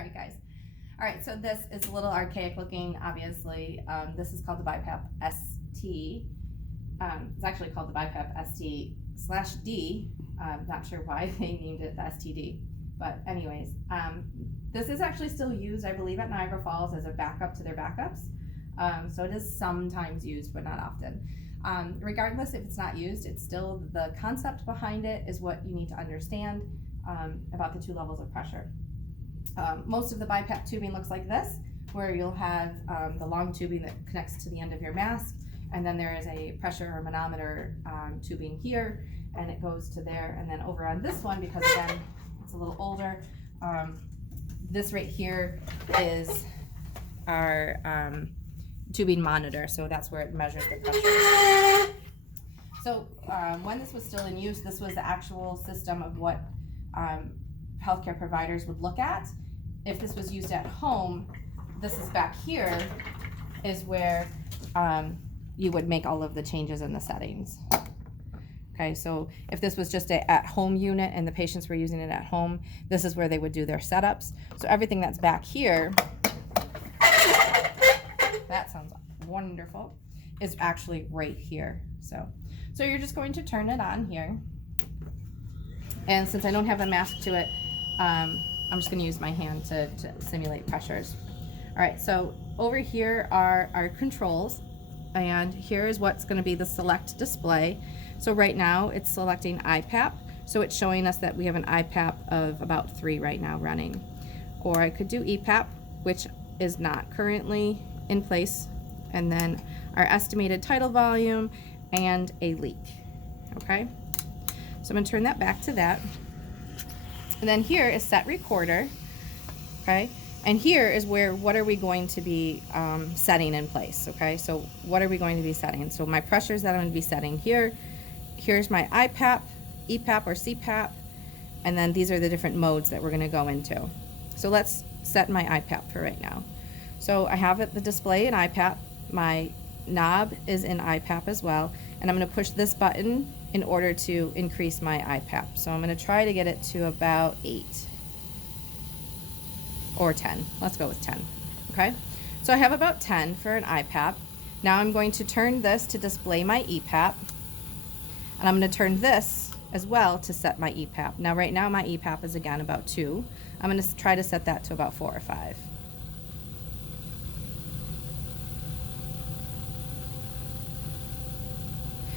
All right, guys. All right, so this is a little archaic looking, obviously. This is called the BiPAP ST. It's actually called the BiPAP ST/D. Not sure why they named it the STD, but anyways, this is actually still used, I believe, at Niagara Falls as a backup to their backups. So it is sometimes used, but not often. Regardless if it's not used, it's still the concept behind it is what you need to understand about the two levels of pressure. Most of the BiPAP tubing looks like this, where you'll have the long tubing that connects to the end of your mask, and then there is a pressure or manometer tubing here, and it goes to there. And then over on this one, because again, it's a little older, this right here is our tubing monitor, so that's where it measures the pressure. So when this was still in use, this was the actual system of what healthcare providers would look at. If this was used at home, this is back here, is where you would make all of the changes in the settings. Okay, so if this was just a at-home unit and the patients were using it at home, this is where they would do their setups. So everything that's back here, that sounds wonderful, is actually right here. So you're just going to turn it on here. And since I don't have a mask to it, I'm just going to use my hand to simulate pressures. All right, so over here are our controls, and here is what's going to be the select display. So right now it's selecting IPAP, so it's showing us that we have an IPAP of about 3 right now running. Or I could do EPAP, which is not currently in place, and then our estimated tidal volume and a leak. Okay, so I'm going to turn that back to that. And then here is set recorder, okay? And here is where, what are we going to be setting in place, okay? So what are we going to be setting? So my pressures that I'm going to be setting here, here's my IPAP, EPAP or CPAP, and then these are the different modes that we're going to go into. So let's set my IPAP for right now. So I have the display in IPAP, my knob is in IPAP as well, and I'm going to push this button in order to increase my IPAP. So I'm going to try to get it to about 8 or 10. Let's go with 10. Okay, so I have about 10 for an IPAP. Now I'm going to turn this to display my EPAP, and I'm going to turn this as well to set my EPAP. Now right now my EPAP is again about 2. I'm going to try to set that to about 4 or 5.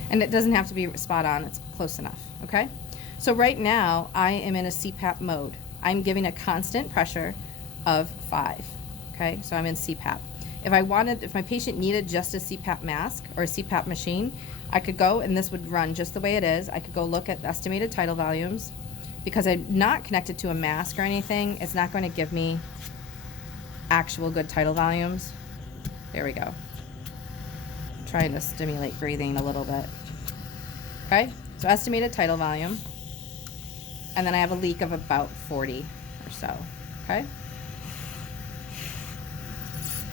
And it doesn't have to be spot on, it's close enough, okay? So right now, I am in a CPAP mode. I'm giving a constant pressure of 5, okay? So I'm in CPAP. If my patient needed just a CPAP mask or a CPAP machine, I could go and this would run just the way it is. I could go look at the estimated tidal volumes. Because I'm not connected to a mask or anything, it's not going to give me actual good tidal volumes. There we go. Trying to stimulate breathing a little bit. Okay, so estimated tidal volume, and then I have a leak of about 40 or so. Okay,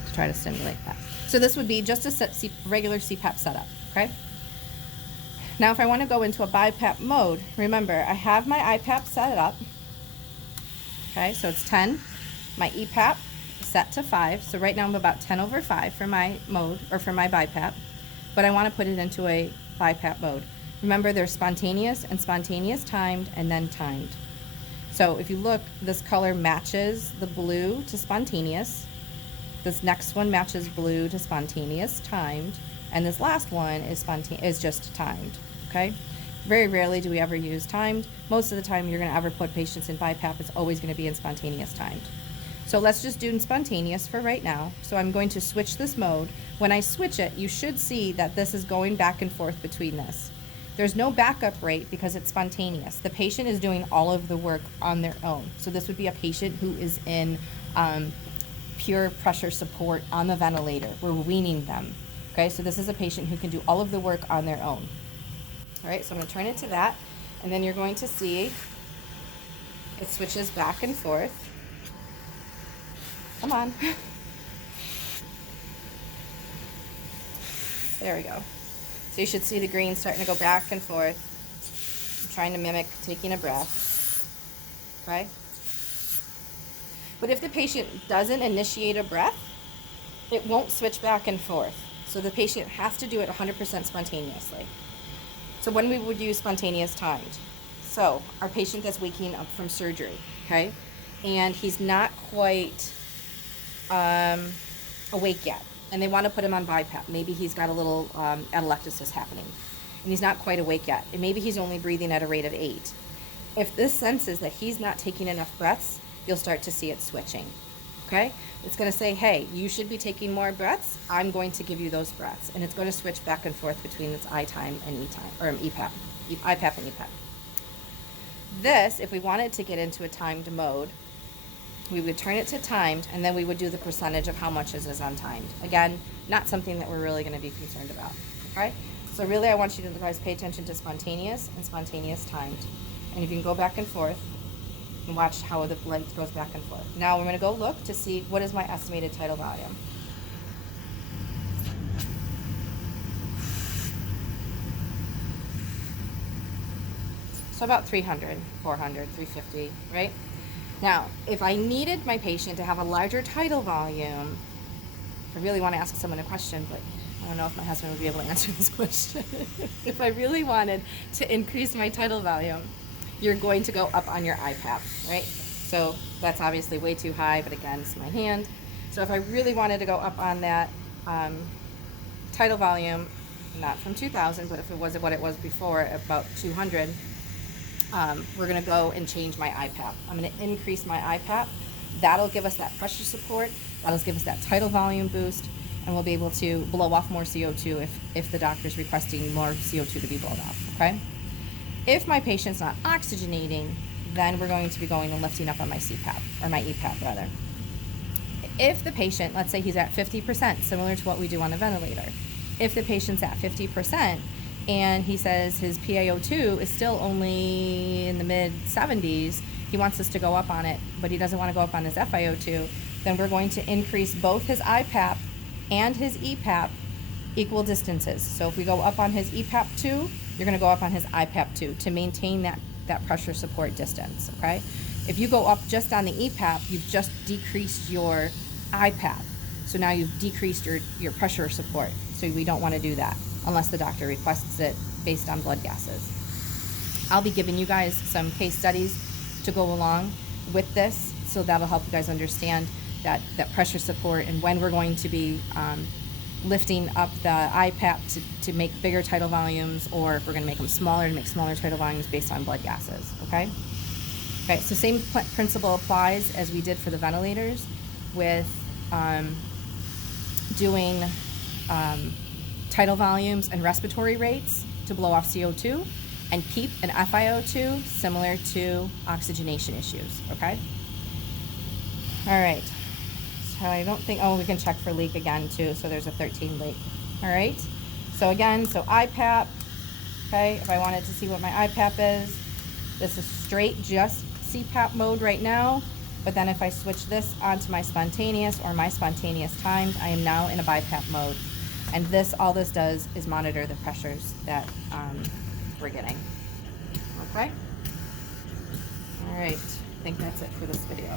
to try to stimulate that. So this would be just a regular CPAP setup. Okay. Now if I want to go into a BiPAP mode, remember I have my IPAP set up. Okay, so it's 10. My EPAP set to 5. So right now I'm about 10 over 5 for my mode, or for my BiPAP, but I want to put it into a BiPAP mode. Remember, there's spontaneous and spontaneous timed and then timed. So if you look, this color matches the blue to spontaneous. This next one matches blue to spontaneous timed, and this last one is just timed. Okay. Very rarely do we ever use timed. Most of the time you're going to ever put patients in BiPAP, it's always going to be in spontaneous timed. So let's just do spontaneous for right now. So I'm going to switch this mode. When I switch it, you should see that this is going back and forth between this. There's no backup rate because it's spontaneous. The patient is doing all of the work on their own. So this would be a patient who is in pure pressure support on the ventilator. We're weaning them. Okay, so this is a patient who can do all of the work on their own. All right, so I'm going to turn it to that, and then you're going to see it switches back and forth. Come on. There we go. So you should see the green starting to go back and forth. I'm trying to mimic taking a breath. Okay? But if the patient doesn't initiate a breath, it won't switch back and forth. So the patient has to do it 100% spontaneously. So when we would use spontaneous timed, so our patient that's waking up from surgery, okay, and he's not quite awake yet, and they want to put him on BiPAP. Maybe he's got a little atelectasis happening, and he's not quite awake yet, and maybe he's only breathing at a rate of 8. If this senses that he's not taking enough breaths, you'll start to see it switching, okay? It's going to say, hey, you should be taking more breaths. I'm going to give you those breaths, and it's going to switch back and forth between its I time and E time, or EPAP, IPAP and EPAP. This, if we wanted to get into a timed mode, we would turn it to timed, and then we would do the percentage of how much is untimed. Again, not something that we're really going to be concerned about, okay? So really, I want you to guys pay attention to spontaneous and spontaneous timed. And if you can go back and forth and watch how the length goes back and forth. Now we're going to go look to see what is my estimated tidal volume. So about 300, 400, 350, right? Now, if I needed my patient to have a larger tidal volume, I really want to ask someone a question, but I don't know if my husband would be able to answer this question. If I really wanted to increase my tidal volume, you're going to go up on your IPAP, right? So that's obviously way too high, but again, it's my hand. So if I really wanted to go up on that tidal volume, not from 2000, but if it was what it was before, about 200, we're going to go and change my IPAP. I'm going to increase my IPAP. That'll give us that pressure support. That'll give us that tidal volume boost, and we'll be able to blow off more CO2 if the doctor's requesting more CO2 to be blown off, okay? If my patient's not oxygenating, then we're going to be going and lifting up on my CPAP, or my EPAP rather. If the patient, let's say he's at 50%, similar to what we do on a ventilator. If the patient's at 50% and he says his PaO2 is still only in the mid-70s, he wants us to go up on it, but he doesn't want to go up on his FiO2, then we're going to increase both his IPAP and his EPAP equal distances. So if we go up on his EPAP 2, you're going to go up on his IPAP 2 to maintain that pressure support distance, okay? If you go up just on the EPAP, you've just decreased your IPAP. So now you've decreased your pressure support. So we don't want to do that unless the doctor requests it based on blood gases. I'll be giving you guys some case studies to go along with this, so that'll help you guys understand that pressure support and when we're going to be lifting up the IPAP to make bigger tidal volumes, or if we're going to make them smaller to make smaller tidal volumes based on blood gases, okay? Okay, so same principle applies as we did for the ventilators with doing tidal volumes and respiratory rates to blow off CO2 and keep an FiO2 similar to oxygenation issues, okay? All right. So I don't think, oh, we can check for leak again too. So there's a 13 leak. All right. So again, so IPAP, okay, if I wanted to see what my IPAP is, this is straight just CPAP mode right now. But then if I switch this onto my spontaneous or my spontaneous timed, I am now in a BiPAP mode. And this, all this does is monitor the pressures that we're getting. Okay. All right. I think that's it for this video.